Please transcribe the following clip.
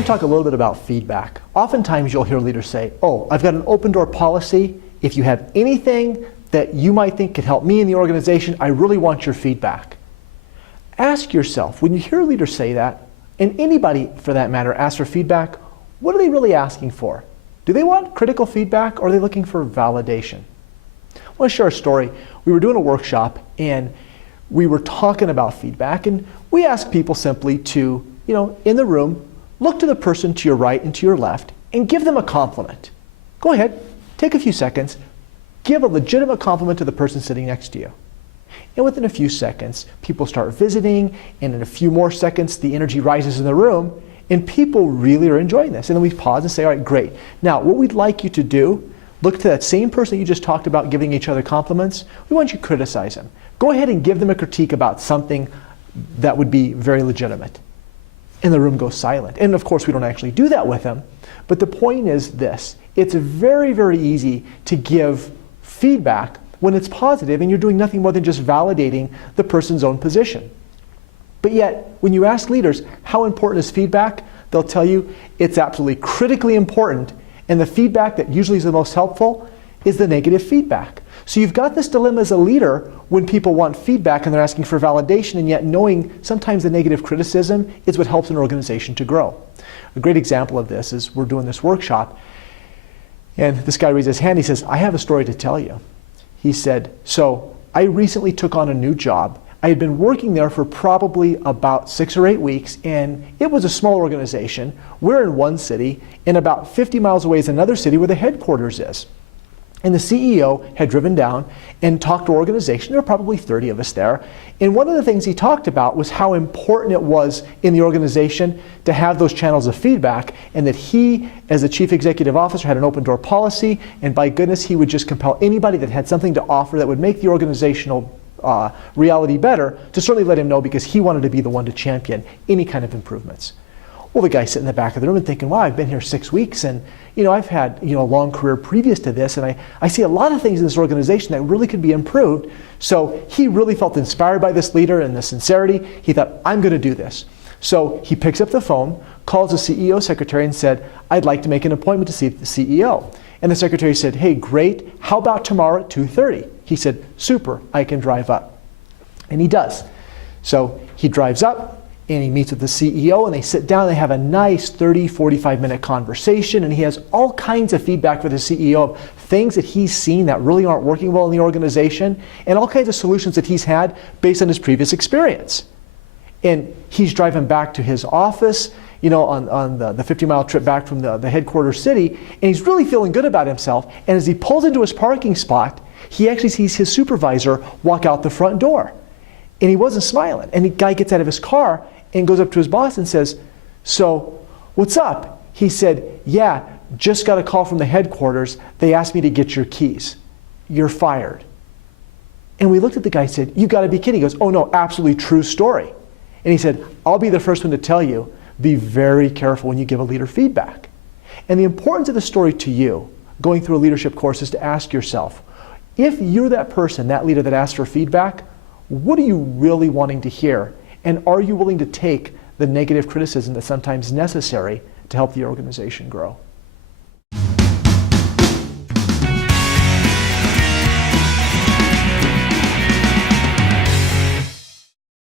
want to talk a little bit about feedback. Oftentimes you'll hear leaders say, oh, I've got an open door policy. If you have anything that you might think could help me in the organization, I really want your feedback. Ask yourself, when you hear a leader say that, and anybody for that matter asks for feedback, what are they really asking for? Do they want critical feedback or are they looking for validation? I want to share a story. We were doing a workshop and we were talking about feedback, and we asked people simply to, in the room, look to the person to your right and to your left and give them a compliment. Go ahead, take a few seconds, give a legitimate compliment to the person sitting next to you. And within a few seconds, people start visiting, and in a few more seconds, the energy rises in the room, and people really are enjoying this. And then we pause and say, all right, great. Now, what we'd like you to do, look to that same person that you just talked about giving each other compliments. We want you to criticize them. Go ahead and give them a critique about something that would be very legitimate. And the room goes silent. And of course, we don't actually do that with them. But the point is this. It's very, very easy to give feedback when it's positive and you're doing nothing more than just validating the person's own position. But yet, when you ask leaders, how important is feedback? They'll tell you it's absolutely critically important, and the feedback that usually is the most helpful is the negative feedback. So you've got this dilemma as a leader when people want feedback and they're asking for validation, and yet knowing sometimes the negative criticism is what helps an organization to grow. A great example of this is we're doing this workshop, and this guy raises his hand. He says, I have a story to tell you. He said, so I recently took on a new job. I had been working there for probably about 6 or 8 weeks, and it was a small organization. We're in one city, and about 50 miles away is another city where the headquarters is. And the CEO had driven down and talked to our organization. There were probably 30 of us there. And one of the things he talked about was how important it was in the organization to have those channels of feedback, and that he, as the chief executive officer, had an open door policy, and by goodness, he would just compel anybody that had something to offer that would make the organizational reality better to certainly let him know, because he wanted to be the one to champion any kind of improvements. Well, the guy sitting in the back of the room and thinking, wow, I've been here 6 weeks, and I've had a long career previous to this, and I see a lot of things in this organization that really could be improved. So he really felt inspired by this leader and the sincerity. He thought, I'm going to do this. So he picks up the phone, calls the CEO secretary and said, I'd like to make an appointment to see the CEO. And the secretary said, hey, great, how about tomorrow at 2:30? He said, super, I can drive up. And he does. So he drives up and he meets with the CEO, and they sit down, they have a nice 30, 45-minute conversation, and he has all kinds of feedback for the CEO of things that he's seen that really aren't working well in the organization, and all kinds of solutions that he's had based on his previous experience. And he's driving back to his office, on the 50-mile trip back from the headquarters city, and he's really feeling good about himself. And as he pulls into his parking spot, he actually sees his supervisor walk out the front door. And he wasn't smiling. And the guy gets out of his car and goes up to his boss and says, so what's up? He said, yeah, just got a call from the headquarters. They asked me to get your keys. You're fired. And we looked at the guy and said, you got to be kidding. He goes, oh no, absolutely true story. And he said, I'll be the first one to tell you, be very careful when you give a leader feedback. And the importance of the story to you, going through a leadership course, is to ask yourself, if you're that person, that leader that asks for feedback, what are you really wanting to hear? And are you willing to take the negative criticism that's sometimes necessary to help the organization grow?